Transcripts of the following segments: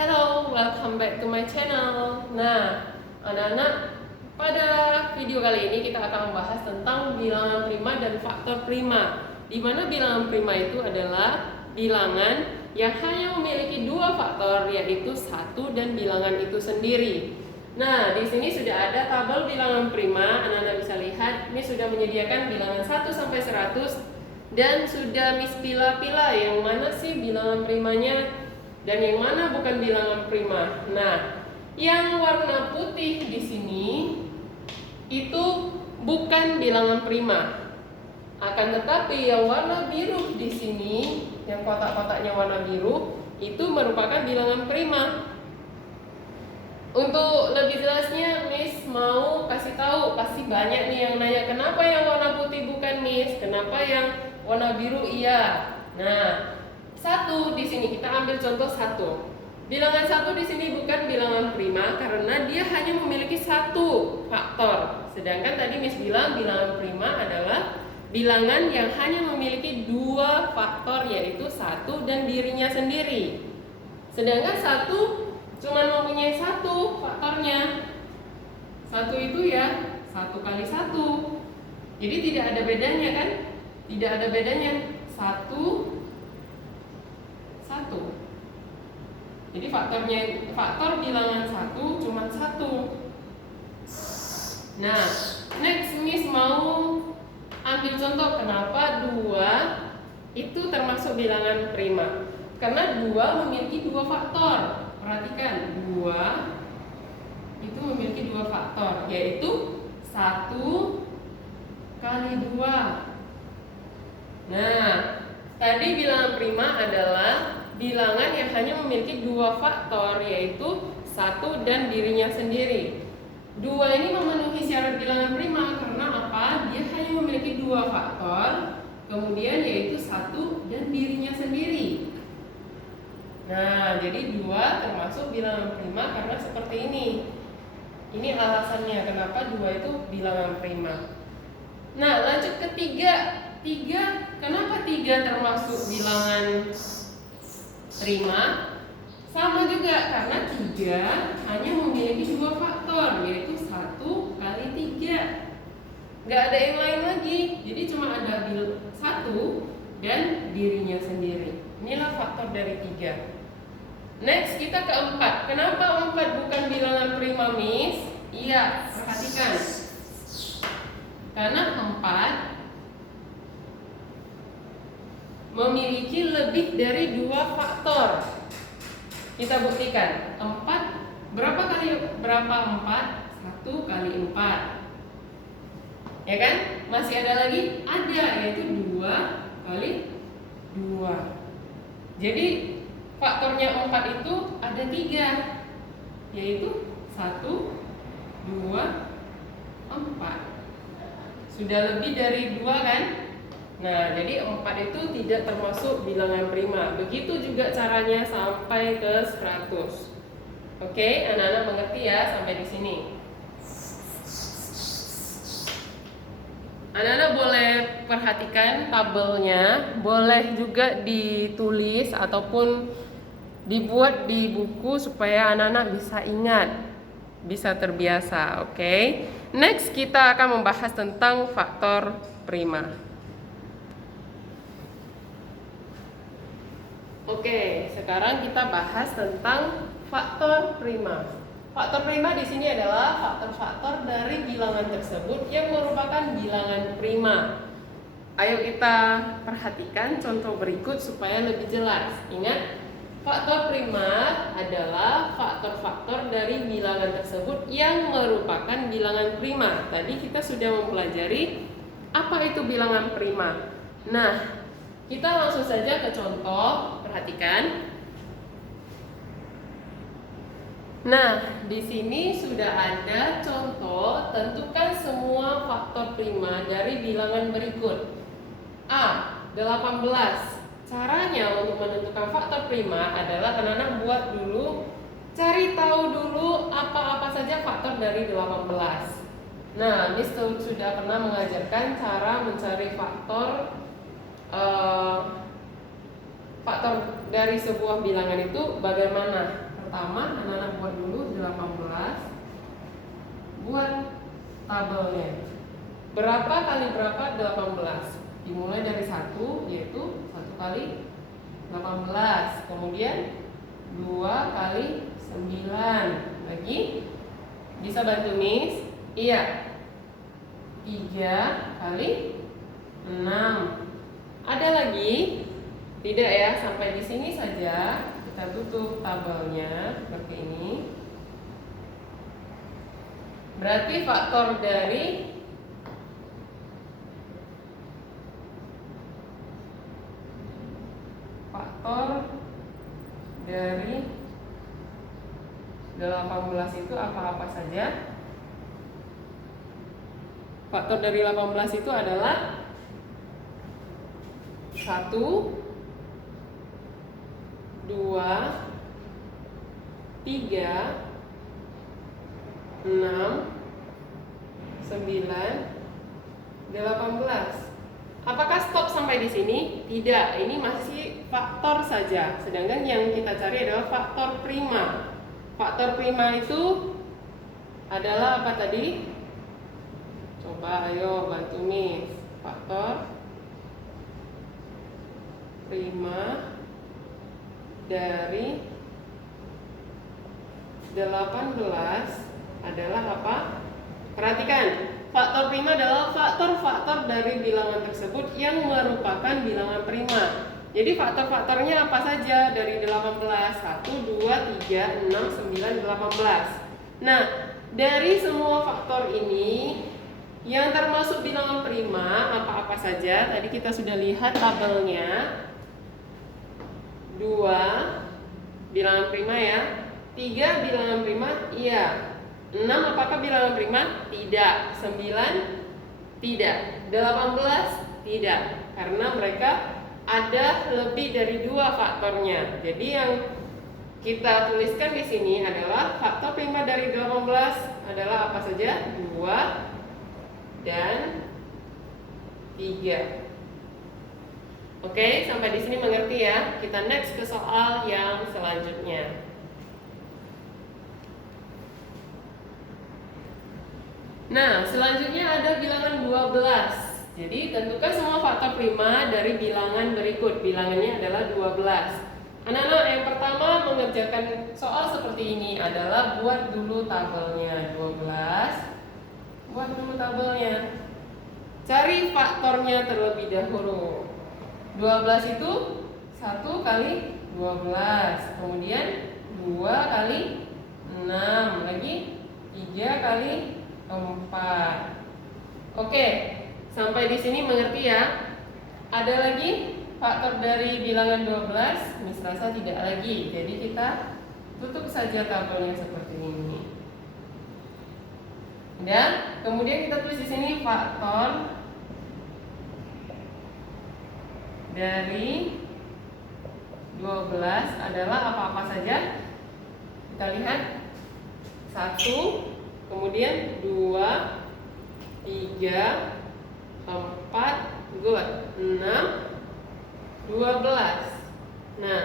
Hello, welcome back to my channel. Nah, anak-anak, pada video kali ini kita akan membahas tentang bilangan prima dan faktor prima. Di mana bilangan prima itu adalah bilangan yang hanya memiliki dua faktor, yaitu 1 dan bilangan itu sendiri. Nah, di sini sudah ada tabel bilangan prima. Anak-anak bisa lihat, ini sudah menyediakan bilangan 1 sampai 100 dan sudah Miss pila-pila yang mana sih bilangan primanya dan yang mana bukan bilangan prima. Nah, yang warna putih di sini itu bukan bilangan prima. Akan tetapi yang warna biru di sini, yang kotak-kotaknya warna biru, itu merupakan bilangan prima. Untuk lebih jelasnya, Miss mau kasih tahu, pasti banyak nih yang nanya, kenapa yang warna putih bukan, Miss? Kenapa yang warna biru iya? Nah, 1 di sini kita ambil contoh 1. Bilangan 1 di sini bukan bilangan prima karena dia hanya memiliki 1 faktor. Sedangkan tadi Miss bilang bilangan prima adalah bilangan yang hanya memiliki 2 faktor, yaitu 1 dan dirinya sendiri. Sedangkan 1 cuma mempunyai 1 faktornya. 1 itu ya 1 kali 1. Jadi tidak ada bedanya kan? Tidak ada bedanya. 1 Jadi faktor bilangan 1 cuma 1. Nah, next Miss mau ambil contoh kenapa 2 itu termasuk bilangan prima. Karena 2 memiliki 2 faktor. Perhatikan, 2 itu memiliki 2 faktor, yaitu 1 kali 2. Nah, tadi bilangan prima adalah bilangan yang hanya memiliki 2 faktor, yaitu 1 dan dirinya sendiri. 2 ini memenuhi syarat bilangan prima karena apa? Dia hanya memiliki 2 faktor, kemudian yaitu 1 dan dirinya sendiri. Nah, jadi 2 termasuk bilangan prima karena seperti ini. Ini alasannya kenapa 2 itu bilangan prima. Nah, lanjut ke 3. Kenapa 3 termasuk bilangan prima? Sama juga karena 3 hanya memiliki 2 faktor, yaitu 1 kali 3. Nggak ada yang lain lagi. Jadi cuma ada 1 dan dirinya sendiri. Inilah faktor dari 3. Next kita ke 4. Kenapa 4 bukan bilangan prima, Miss? Iya, perhatikan. Karena 4 memiliki lebih dari 2 faktor. Kita buktikan. 4 berapa kali berapa 4? 1 kali 4. Ya kan? Masih ada lagi? Ada, yaitu 2 kali 2. Jadi faktornya 4 itu ada 3, yaitu 1, 2, 4. Sudah lebih dari 2 kan? Nah, jadi 4 itu tidak termasuk bilangan prima. Begitu juga caranya sampai ke 100. Oke, anak-anak mengerti ya sampai di sini. Anak-anak boleh perhatikan tabelnya, boleh juga ditulis ataupun dibuat di buku supaya anak-anak bisa ingat, bisa terbiasa. Oke. Next kita akan membahas tentang faktor prima. Oke, sekarang kita bahas tentang faktor prima. Faktor prima di sini adalah faktor-faktor dari bilangan tersebut yang merupakan bilangan prima. Ayo kita perhatikan contoh berikut supaya lebih jelas. Ingat, faktor prima adalah faktor-faktor dari bilangan tersebut yang merupakan bilangan prima. Tadi kita sudah mempelajari apa itu bilangan prima. Nah, kita langsung saja ke contoh. Perhatikan. Nah, di sini sudah ada contoh. Tentukan semua faktor prima dari bilangan berikut. A. 18. Caranya untuk menentukan faktor prima adalah anak-anak buat dulu, cari tahu dulu apa-apa saja faktor dari 18. Nah, Miss sudah pernah mengajarkan cara mencari faktor faktor dari sebuah bilangan itu bagaimana. Pertama, anak-anak buat dulu 18. Buat tabelnya. Berapa kali berapa 18? Dimulai dari 1, yaitu 1 kali 18. Kemudian 2 kali 9. Lagi bisa bantu Miss? Iya. 3 kali 6. Ada lagi? Tidak ya, sampai di sini saja. Kita tutup tabelnya seperti ini. Berarti faktor dari 18 itu apa-apa saja? Faktor dari 18 itu adalah 1, 2, 3, 6, 9, 18. Apakah stop sampai di sini? Tidak, ini masih faktor saja. Sedangkan yang kita cari adalah faktor prima. Faktor prima itu adalah apa tadi? Coba ayo bantu Miss. Faktor prima dari 18 adalah apa? Perhatikan, faktor prima adalah faktor-faktor dari bilangan tersebut yang merupakan bilangan prima. Jadi faktor-faktornya apa saja dari 18? 1, 2, 3, 6, 9, 18. Nah, dari semua faktor ini yang termasuk bilangan prima apa-apa saja? Tadi kita sudah lihat tabelnya. 2 bilangan prima ya. 3 bilangan prima, iya. 6 apakah bilangan prima? Tidak. 9 tidak. 18 tidak. Karena mereka ada lebih dari 2 faktornya. Jadi yang kita tuliskan di sini adalah faktor prima dari 18 adalah apa saja? 2 dan 3. Oke, sampai di sini mengerti ya. Kita next ke soal yang selanjutnya. Nah, selanjutnya ada bilangan 12. Jadi, tentukan semua faktor prima dari bilangan berikut. Bilangannya adalah 12. Anak-anak, yang pertama mengerjakan soal seperti ini adalah buat dulu tabelnya. 12. Buat dulu tabelnya. Cari faktornya terlebih dahulu. 12 itu 1 kali 12. Kemudian 2 kali 6. Lagi 3 kali 4. Oke, sampai di sini mengerti ya? Ada lagi faktor dari bilangan 12? Miss rasa tidak lagi. Jadi kita tutup saja tabelnya seperti ini. Dan kemudian kita tulis di sini faktor dari 12 adalah apa-apa saja? Kita lihat 1, kemudian 2, 3, 4, good, 6, 12. Nah,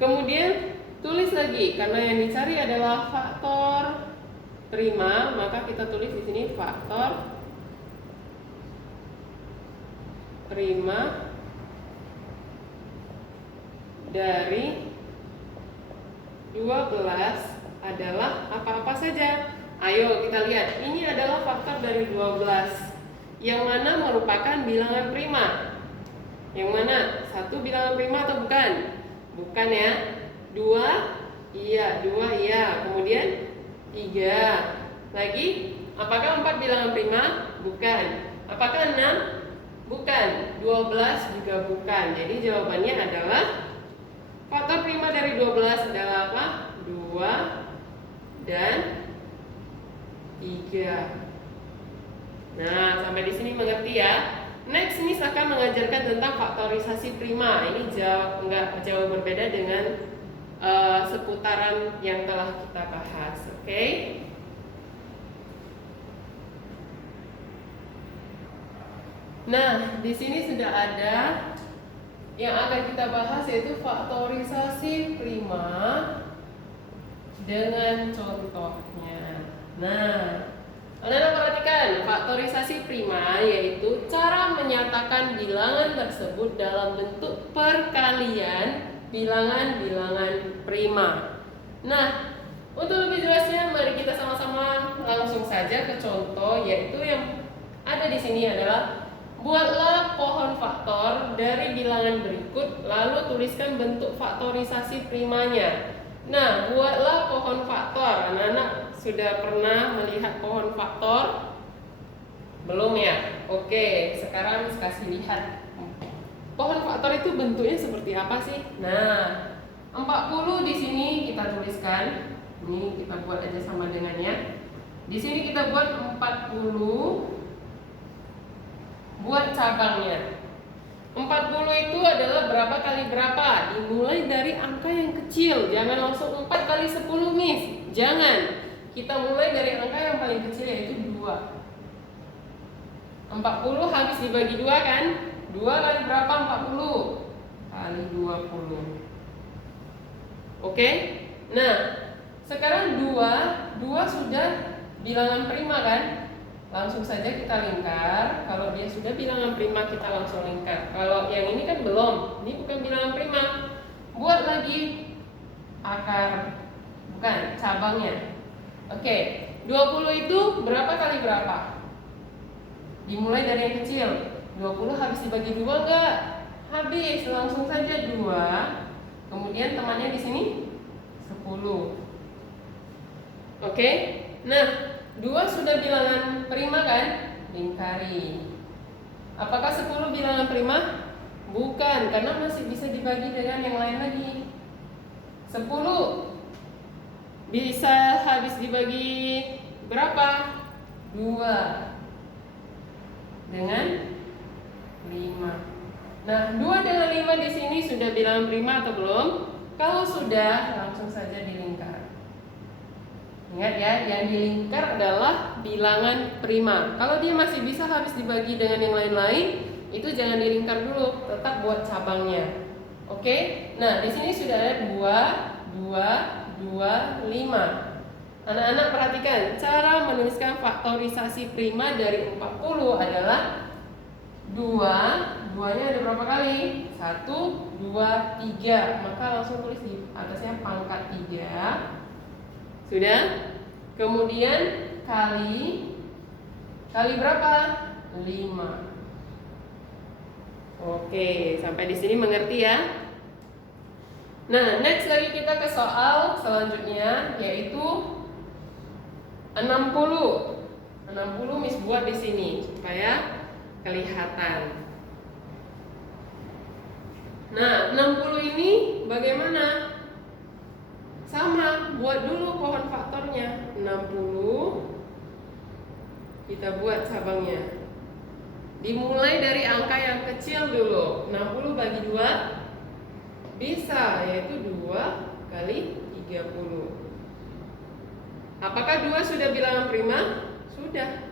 kemudian tulis lagi karena yang dicari adalah faktor prima, maka kita tulis di sini faktor prima dari 12 adalah apa-apa saja. Ayo kita lihat, ini adalah faktor dari 12 yang mana merupakan bilangan prima. Yang mana? 1 bilangan prima atau bukan? Bukan ya. 2? Iya, 2 iya. Kemudian 3. Lagi, apakah 4 bilangan prima? Bukan. Apakah 6? Bukan. 12 juga bukan. Jadi jawabannya adalah faktor prima dari 12 adalah apa? 2 dan 3. Nah, sampai di sini mengerti ya. Next, Miss akan mengajarkan tentang faktorisasi prima. Ini jauh berbeda dengan seputaran yang telah kita bahas. Oke? Nah, di sini sudah ada yang akan kita bahas, yaitu faktorisasi prima dengan contohnya. Nah, anak-anak perhatikan, faktorisasi prima yaitu cara menyatakan bilangan tersebut dalam bentuk perkalian bilangan-bilangan prima. Nah, untuk lebih jelasnya mari kita sama-sama langsung saja ke contoh, yaitu yang ada di sini adalah buatlah pohon faktor dari bilangan berikut lalu tuliskan bentuk faktorisasi primanya. Nah, buatlah pohon faktor. Anak-anak sudah pernah melihat pohon faktor? Belum ya? Oke, sekarang kasih lihat. Pohon faktor itu bentuknya seperti apa sih? Nah, 40 di sini kita tuliskan. Ini kita buat aja sama dengannya. Di sini kita buat 40. Buat cabangnya. 40 itu adalah berapa kali berapa? Dimulai dari angka yang kecil. Jangan langsung 4 kali 10, Miss. Jangan. Kita mulai dari angka yang paling kecil, yaitu 2. 40 habis dibagi 2 kan? 2 kali berapa 40? Kali 20. Oke? Nah, sekarang 2 sudah bilangan prima kan? Langsung saja kita lingkar. Kalau dia sudah bilangan prima, kita langsung lingkar. Kalau yang ini kan belum, ini bukan bilangan prima. Buat lagi akar, bukan, cabangnya. Oke, 20 itu berapa kali berapa? Dimulai dari yang kecil. 20 habis dibagi 2 enggak? Habis, langsung saja 2. Kemudian temannya di sini 10. Oke. Nah, 2 sudah bilangan prima kan? Lingkari. Apakah 10 bilangan prima? Bukan, karena masih bisa dibagi dengan yang lain lagi. 10 bisa habis dibagi berapa? 2 dengan 5. Nah, 2 dengan 5 di sini sudah bilangan prima atau belum? Kalau sudah, langsung saja dilingkar. Ingat ya, yang dilingkar adalah bilangan prima. Kalau dia masih bisa habis dibagi dengan yang lain-lain, itu jangan dilingkar dulu, tetap buat cabangnya. Oke? Nah, di sini sudah ada 2, 5. Anak-anak perhatikan, cara menuliskan faktorisasi prima dari 40 adalah 2-nya ada berapa kali? 1, 2, 3. Maka langsung tulis di atasnya pangkat 3. Sudah? Kemudian kali berapa? 5. Oke, sampai di sini mengerti ya? Nah, next lagi kita ke soal selanjutnya, yaitu 60. 60 Miss buat di sini supaya kelihatan. Nah, 60 ini bagaimana? Sama, buat dulu pohon faktornya. 60 kita buat cabangnya. Dimulai dari angka yang kecil dulu. 60 bagi 2 bisa, yaitu 2 kali 30. Apakah 2 sudah bilangan prima? Sudah.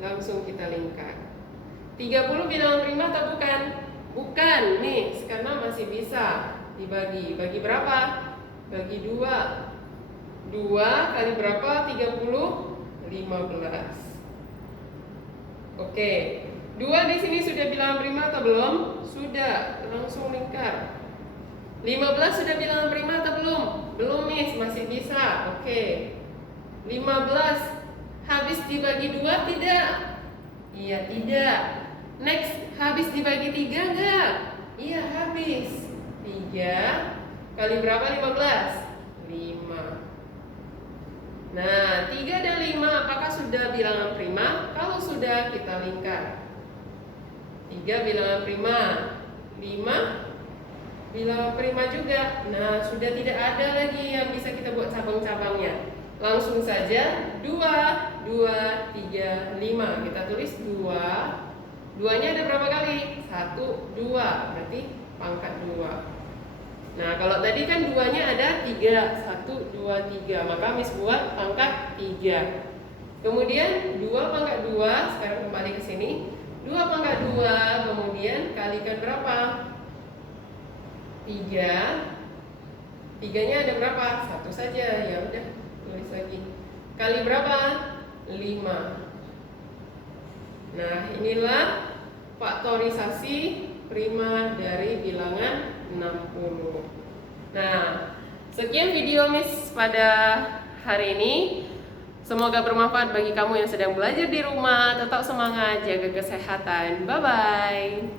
Langsung kita lingkar. 30 bilangan prima atau bukan? Bukan, nih, karena masih bisa dibagi. Bagi berapa? Bagi 2. 2 kali berapa? 30? 15. Oke. 2 di sini sudah bilangan prima atau belum? Sudah, langsung lingkar. 15 sudah bilangan prima atau belum? Belum, Miss, masih bisa. Oke. 15 habis dibagi 2 tidak? Iya, tidak. Next, habis dibagi 3 enggak? Iya, habis. 3 kali berapa 15? 5. Nah, 3 dan 5 apakah sudah bilangan prima? Kalau sudah, kita lingkar. 3 bilangan prima, 5 bilangan prima juga. Nah, sudah tidak ada lagi yang bisa kita buat cabang-cabangnya. Langsung saja 2, 2, 3, 5. Kita tulis 2. 2-nya ada berapa kali? 1, 2. Berarti pangkat 2. Nah, kalau tadi kan 2-nya ada 3, 1, 2, 3. Maka Miss buat pangkat 3. Kemudian 2 pangkat 2, sekarang kembali ke sini. 2 pangkat 2, kemudian kalikan berapa? 3 3-nya ada berapa? 1 saja, ya udah tulis lagi. Kali berapa? 5. Nah, inilah faktorisasi prima dari bilangan 60. Nah, sekian video Miss pada hari ini. Semoga bermanfaat bagi kamu yang sedang belajar di rumah. Tetap semangat, jaga kesehatan. Bye-bye.